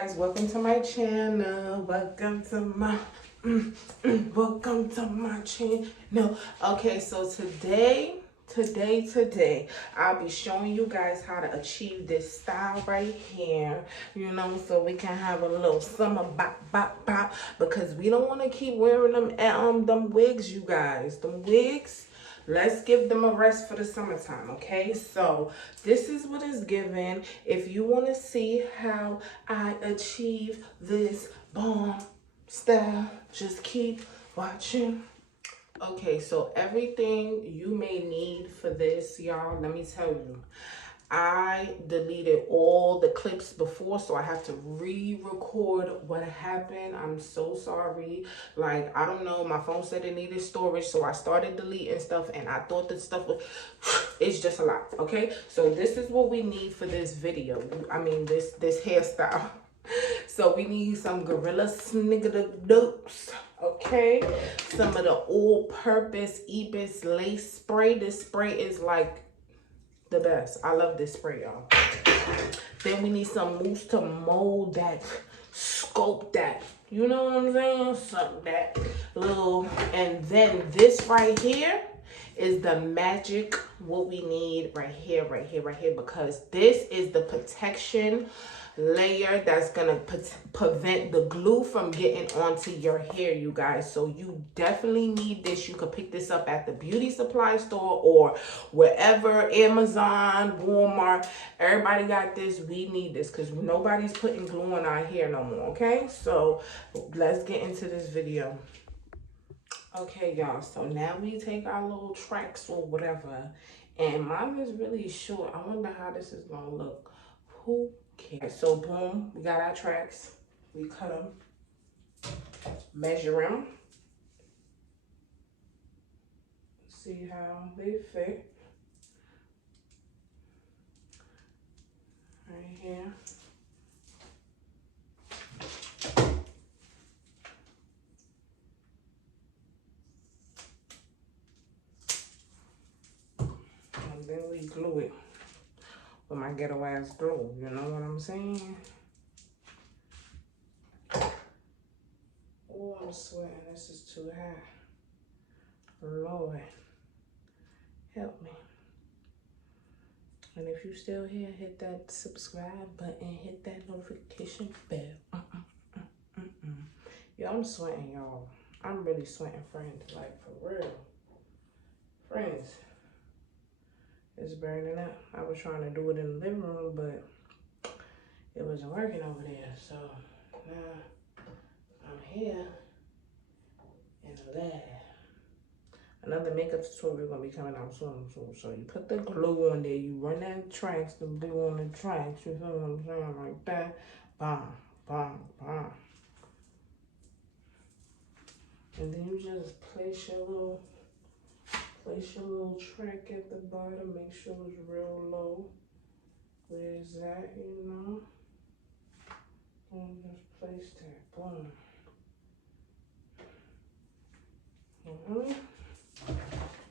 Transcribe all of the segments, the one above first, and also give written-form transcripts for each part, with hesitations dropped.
guys, welcome to my channel. Welcome to my welcome to my channel. Okay, so today I'll be showing you guys how to achieve this style right here, you know, so we can have a little summer bop, because we don't want to keep wearing them wigs, you guys. Them wigs, let's give them a rest for the summertime, okay? So this is what is given. If you want to see how I achieve this bomb style, just keep watching. Okay, so everything you may need for this, y'all, let me tell you. I deleted all the clips before, so I have to re-record what happened. I'm so sorry. Like, I don't know, my phone said it needed storage, so I started deleting stuff, and I thought that stuff was, it's just a lot, okay? So this is what we need for this video. I mean, this hairstyle. So we need some Gorilla Sniggerdooks, okay? Some of the all-purpose Ebin lace spray. This spray is like the best. I love this spray, y'all. Then we need some mousse to mold that, sculpt that. You know what I'm saying? Something that little. And then this right here is the magic, what we need right here, because this is the protection layer that's gonna prevent the glue from getting onto your hair, you guys. So you definitely need this. You could pick this up at the beauty supply store or wherever, Amazon, Walmart. Everybody got this. We need this because nobody's putting glue on our hair no more, okay? So let's get into this video. Okay, y'all, so now we take our little tracks or whatever, and mine is really short. I wonder how this is gonna look. Who cares? So boom, we got our tracks. We cut them, measure them, see how they fit. Right here. And then we glue it with my ghetto ass glue. You know what I'm saying? Oh, I'm sweating. This is too hot. Lord, help me. And if you still here, hit that subscribe button, hit that notification bell. Yo, I'm sweating, y'all. I'm really sweating, friends. Like, for real. Friends, it's burning up. I was trying to do it in the living room, but it wasn't working over there. So now I'm here in the lab. Another makeup tutorial gonna be coming out soon. So you put the glue on there, you run that tracks, the glue on the tracks, you feel what I'm saying? Like that. Bam, bam, bam. And then you just place your little track at the bottom. Make sure it's real low. Where is that, you know? And just place that. Boom.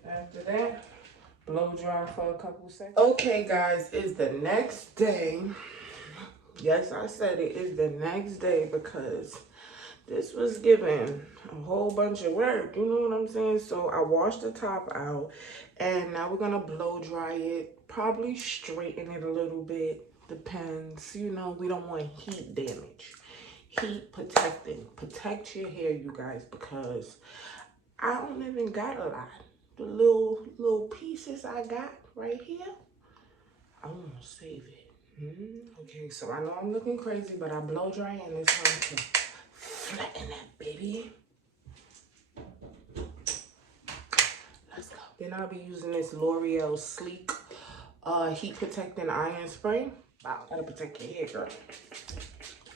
After that, blow dry for a couple seconds. Okay, guys, it's the next day. Yes, I said it is the next day because this was given a whole bunch of work. You know what I'm saying? So I washed the top out, and now we're gonna blow dry it. Probably straighten it a little bit. Depends. You know, we don't want heat damage. Heat protecting. Protect your hair, you guys, because I don't even got a lot. The little pieces I got right here, I want to save it. Okay, so I know I'm looking crazy, but I blow dry and it's time to flatten that baby. Let's go. Then I'll be using this L'Oreal Sleek heat protecting iron spray. Wow, gotta protect your hair, girl.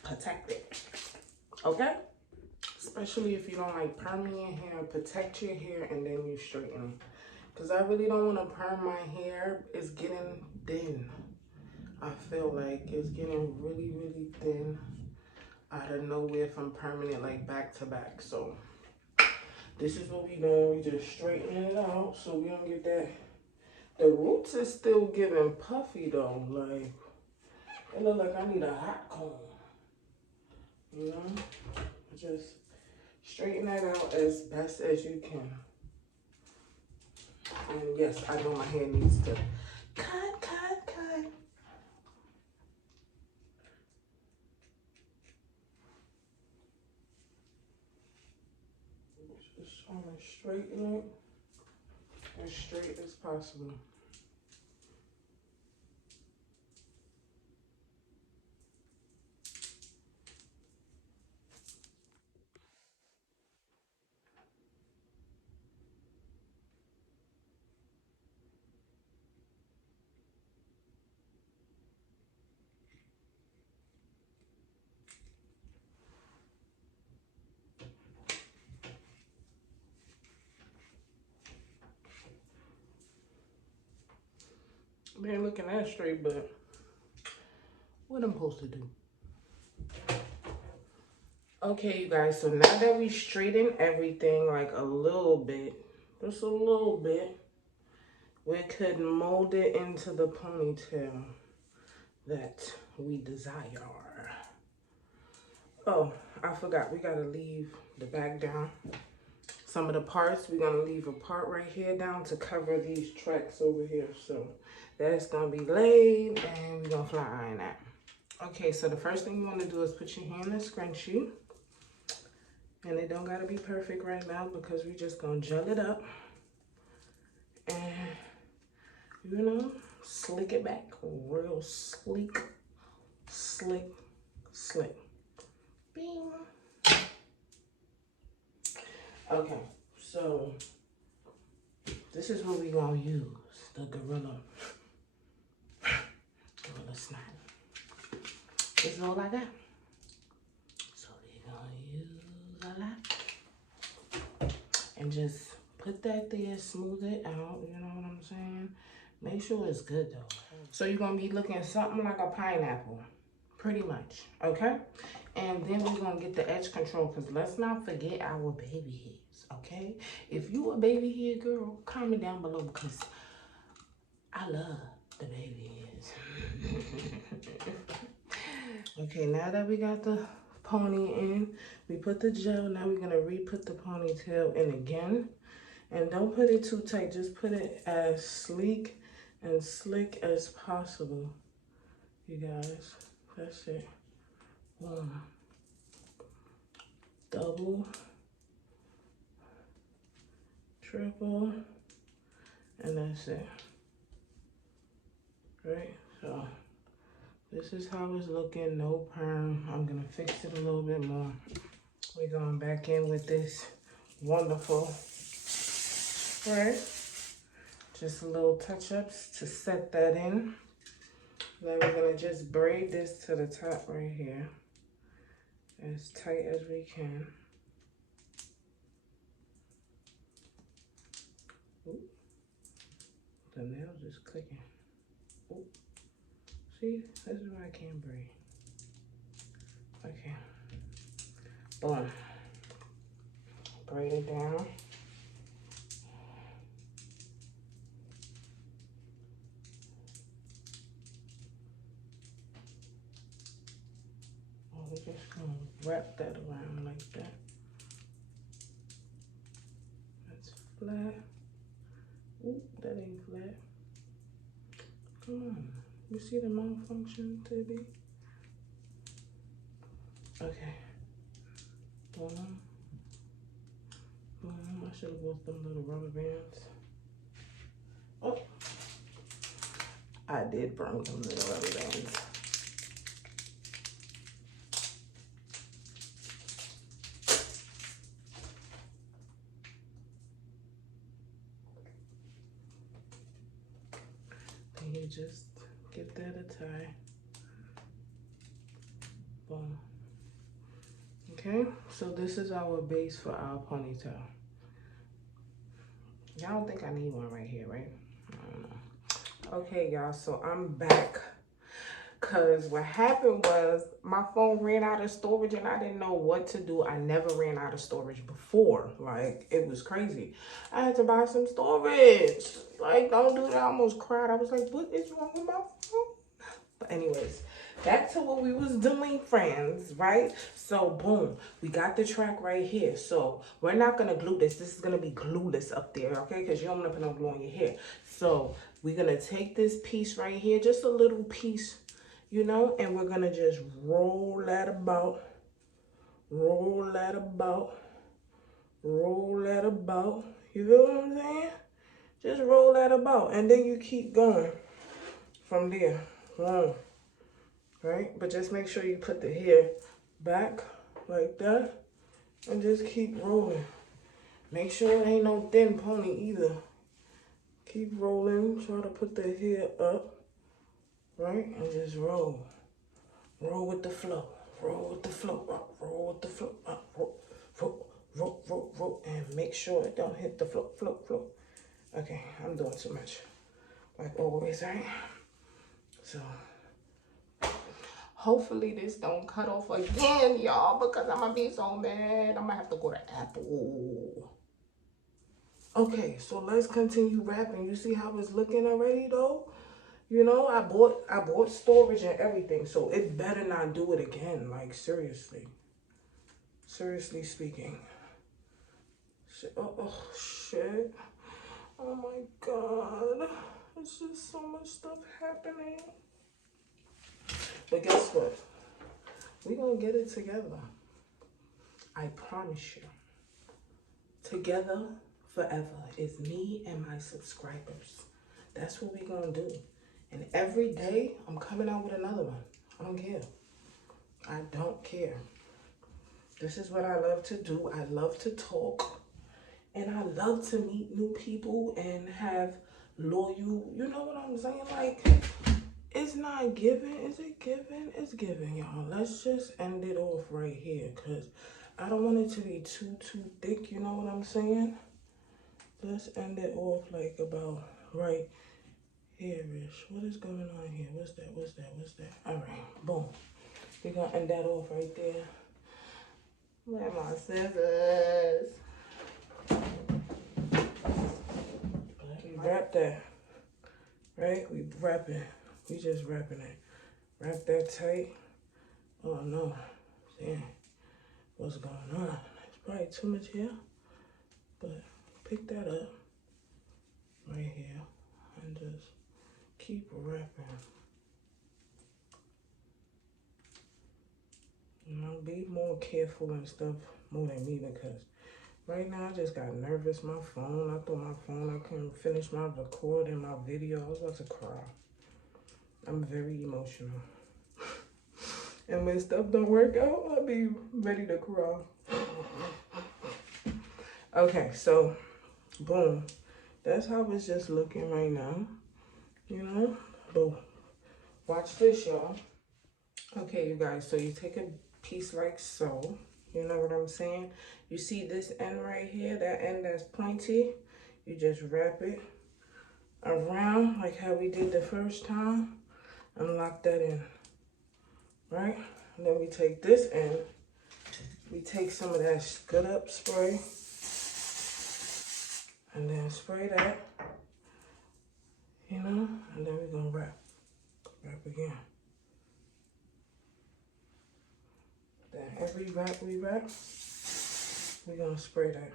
Protect it. Okay? Especially if you don't like perming your hair, protect your hair and then you straighten it. Because I really don't want to perm my hair. It's getting thin. I feel like it's getting really, really thin out of nowhere from perming it like back to back. So this is what we doing. We just straighten it out so we don't get that. The roots is still giving puffy though. Like, it look like I need a hot comb. You know, just straighten that out as best as you can. And yes, I know my hair needs to cut. Just trying to straighten it as straight as possible. They ain't looking that straight, but what I'm supposed to do? Okay, you guys, so now that we straighten everything like a little bit, just a little bit, we could mold it into the ponytail that we desire. Oh, I forgot, we gotta leave the back down. Some of the parts, we're gonna leave a part right here down to cover these tracks over here. So that's gonna be laid and we're gonna fly iron that. Okay, so the first thing you wanna do is put your hand in the scrunchie. And it don't gotta be perfect right now because we're just gonna gel it up. And, you know, slick it back. Real sleek, slick. Bing. Okay, so this is what we're gonna use. The gorilla snap. This is all I got. So we're gonna use a lot. And just put that there, smooth it out, you know what I'm saying? Make sure it's good though. So you're gonna be looking something like a pineapple, pretty much, okay? And then we're gonna get the edge control, because let's not forget our baby hairs, okay? If you a baby hair girl, comment down below, because I love the baby hairs. Okay, now that we got the pony in, we put the gel, now we're gonna re-put the ponytail in again. And don't put it too tight, just put it as sleek and slick as possible, you guys. That's it. One, double, triple, and that's it. Right, so this is how it's looking, no perm. I'm gonna fix it a little bit more. We're going back in with this wonderful spray. Just a little touch-ups to set that in. Then we're gonna just braid this to the top right here, as tight as we can. Ooh. The nails is clicking. Ooh. See, this is why I can't braid. Okay. Boom. Braid it down. We're just gonna wrap that around like that. That's flat. Ooh, that ain't flat. Come on. You see the malfunction, Tibby? Okay. Boom. Boom. I should have bought them little rubber bands. Oh. I did bring them little rubber bands. And you just get that a tie. Boom. Okay, so this is our base for our ponytail. Y'all don't think I need one right here, right? I don't know. Okay, y'all, so I'm back. Because what happened was my phone ran out of storage and I didn't know what to do. I never ran out of storage before. Like, it was crazy. I had to buy some storage. Like, don't do that. I almost cried. I was like, what is wrong with my phone? But anyways, back to what we was doing, friends, right? So boom, we got the track right here. So we're not gonna glue this. This is gonna be glueless up there, okay? Because you don't want to put no glue on your hair. So we're gonna take this piece right here, just a little piece, you know, and we're gonna just roll that about, roll that about, roll that about. You feel what I'm saying? Just roll that about, and then you keep going from there. Boom. Right? But just make sure you put the hair back like that and just keep rolling. Make sure it ain't no thin pony either. Keep rolling. Try to put the hair up. Right? And just roll. Roll with the flow. Roll with the flow. Up. Roll with the flow. Up. Roll. Roll. Roll. Roll. Roll. And make sure it don't hit the flow. Flow. Flow. Okay. I'm doing too much. Like always, right? So hopefully this don't cut off again, y'all, because I'm gonna be so mad. I'm gonna have to go to Apple. Okay, so let's continue wrapping. You see how it's looking already though? You know, I bought storage and everything, so it better not do it again. Like seriously. Seriously speaking. Shit. Oh shit. Oh my god. It's just so much stuff happening. But guess what? We're going to get it together. I promise you. Together forever is me and my subscribers. That's what we're going to do. And every day, I'm coming out with another one. I don't care. I don't care. This is what I love to do. I love to talk. And I love to meet new people and have loyal, you know what I'm saying? Like, it's not giving. Is it giving? It's giving, y'all. Let's just end it off right here because I don't want it to be too thick. You know what I'm saying? Let's end it off like about right here-ish. What is going on here? What's that? What's that? What's that? All right. Boom. We're going to end that off right there. Where are my scissors? We wrap that. Right? We wrap it. We just wrapping it. Wrap that tight. Oh no. Damn. What's going on? It's probably too much here. But pick that up right here and just keep wrapping. You know, be more careful and stuff more than me because right now I just got nervous. My phone, I thought my phone, I couldn't finish my recording, my video. I was about to cry. I'm very emotional. And when stuff don't work out, I'll be ready to cry. Okay, so boom. That's how it's just looking right now. You know? Boom. Watch this, y'all. Okay, you guys, so you take a piece like so. You know what I'm saying? You see this end right here, that end that's pointy? You just wrap it around like how we did the first time and lock that in. Right? And then we take this end, we take some of that Good Up spray, and then spray that, you know, and then we're gonna wrap again. Then every wrap we wrap, we're gonna spray that.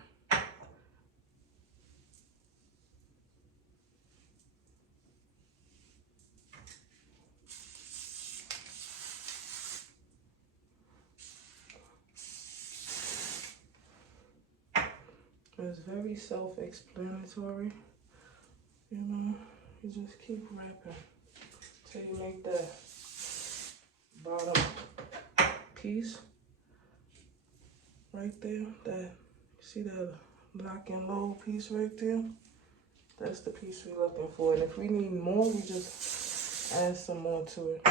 It's very self-explanatory, you know, you just keep wrapping till you make the bottom piece right there, that, see that lock and load piece right there? That's the piece we're looking for, and if we need more, we just add some more to it.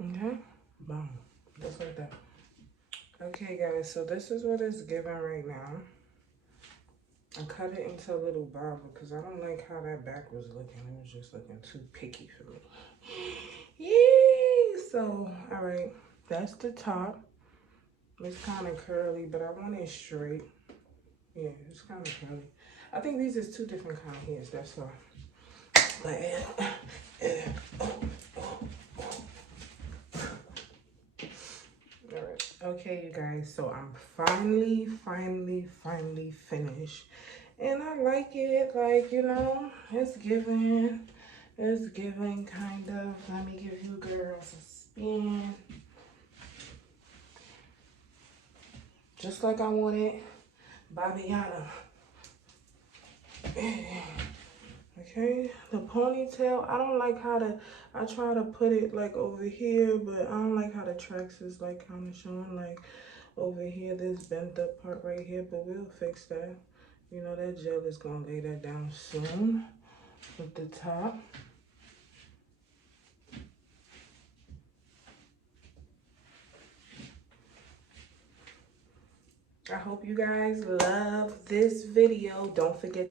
Okay, boom, just like that. Okay guys, so this is what it's giving right now. I cut it into a little bob because I don't like how that back was looking. It was just looking too picky for me. Yay! So, all right, that's the top. It's kind of curly, but I want it straight. Yeah, it's kind of curly. I think these is two different kind of hairs, that's all. But, all right. Okay, you guys, so I'm finally finished. And I like it, like, you know, it's giving kind of. Let me give you girls a spin. Just like I wanted Babiana. Okay, the ponytail, I don't like how I try to put it like over here, but I don't like how the tracks is like kind of showing like over here, this bent up part right here, but we'll fix that. You know, that gel is gonna lay that down soon with the top. I hope you guys love this video. Don't forget